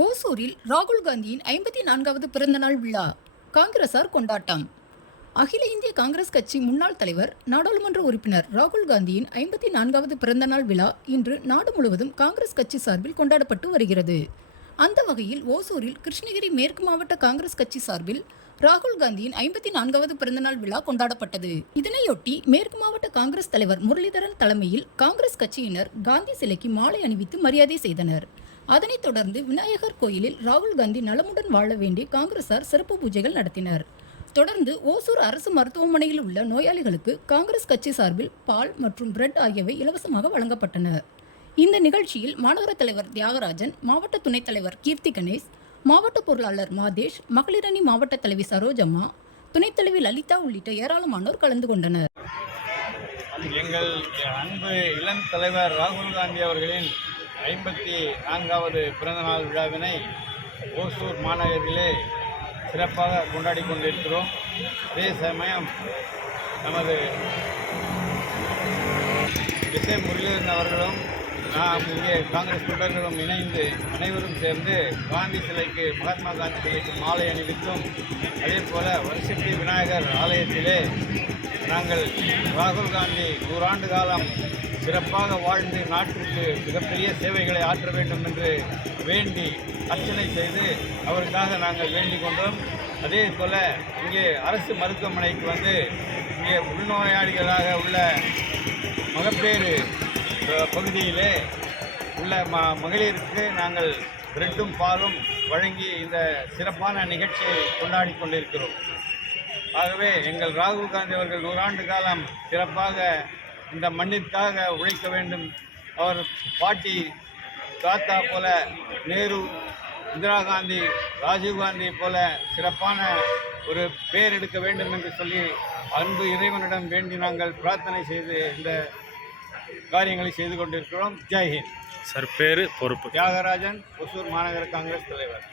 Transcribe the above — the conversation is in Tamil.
ஓசூரில் ராகுல் காந்தியின் 54வது பிறந்தநாள் விழா காங்கிரசார் கொண்டாட்டம். அகில இந்திய காங்கிரஸ் கட்சி முன்னாள் தலைவர், நாடாளுமன்ற உறுப்பினர் ராகுல் காந்தியின் 54வது பிறந்தநாள் விழா இன்று நாடு முழுவதும் காங்கிரஸ் கட்சி சார்பில் கொண்டாடப்பட்டு வருகிறது. அந்த வகையில் ஓசூரில் கிருஷ்ணகிரி மேற்கு மாவட்ட காங்கிரஸ் கட்சி சார்பில் ராகுல் காந்தியின் 54வது பிறந்தநாள் விழா கொண்டாடப்பட்டது. இதனையொட்டி மேற்கு மாவட்ட காங்கிரஸ் தலைவர் முரளிதரன் தலைமையில் காங்கிரஸ் கட்சியினர் காந்தி சிலைக்கு மாலை அணிவித்து மரியாதை செய்தனர். அதனைத் தொடர்ந்து விநாயகர் கோயிலில் ராகுல் காந்தி நலமுடன் வாழ வேண்டி காங்கிரசார் சிறப்பு பூஜைகள் நடத்தினர். தொடர்ந்து ஓசூர் அரசு மருத்துவமனையில் உள்ள நோயாளிகளுக்கு காங்கிரஸ் கட்சி சார்பில் பால் மற்றும் பிரெட் ஆகியவை இலவசமாக வழங்கப்பட்டன. இந்த நிகழ்ச்சியில் மாநகர தலைவர் தியாகராஜன், மாவட்ட துணைத் தலைவர் கீர்த்தி கணேஷ், மாவட்ட பொருளாளர் மாதேஷ், மகளிரணி மாவட்ட தலைவி சரோஜம்மா, துணைத் தலைவி லலிதா உள்ளிட்ட ஏராளமானோர் கலந்து கொண்டனர். எங்கள் அன்பு இளம் தலைவர் ராகுல் காந்தி அவர்களின் 54வது பிறந்தநாள் விழாவினை ஓசூர் மாநகரிலே சிறப்பாக கொண்டாடி கொண்டிருக்கிறோம். அதே சமயம் நமது விசை முரளிதரன் அவர்களும் நாம் இங்கே காங்கிரஸ் தொண்டர்களும் இணைந்து அனைவரும் சேர்ந்து காந்தி சிலைக்கு, மகாத்மா காந்தி சிலைக்கு மாலை அணிவித்தும், அதே போல வருஷத்தி விநாயகர் ஆலயத்திலே நாங்கள் ராகுல் காந்தி 100 ஆண்டு காலம் சிறப்பாக வாழ்ந்து நாட்டிற்கு மிகப்பெரிய சேவைகளை ஆற்ற வேண்டும் என்று வேண்டி அர்ச்சனை செய்து அவருக்காக நாங்கள் வேண்டிக் கொண்டோம். அதே போல் இங்கே அரசு மருத்துவமனைக்கு வந்து இங்கே உள்நோயாளிகளாக உள்ள மகப்பேறு பகுதியிலே உள்ள மகளிருக்கு நாங்கள் பிரெட்டும் பாலும் வழங்கி இந்த சிறப்பான நிகழ்ச்சியை கொண்டாடி கொண்டிருக்கிறோம். ஆகவே எங்கள் ராகுல் காந்தி அவர்கள் 100 ஆண்டு காலம் சிறப்பாக இந்த மண்ணிற்காக உழைக்க வேண்டும். அவர் பாட்டி தாத்தா போல நேரு, இந்திரா காந்தி, ராஜீவ்காந்தி போல சிறப்பான ஒரு பேர் எடுக்க வேண்டும் என்று சொல்லி அன்பு இறைவனிடம் வேண்டி நாங்கள் பிரார்த்தனை செய்து இந்த காரியங்களை செய்து கொண்டிருக்கிறோம். ஜெய்ஹிந்த். சார், பேரு பொறுப்பு? தியாகராஜன், ஒசூர் மாநகர காங்கிரஸ் தலைவர்.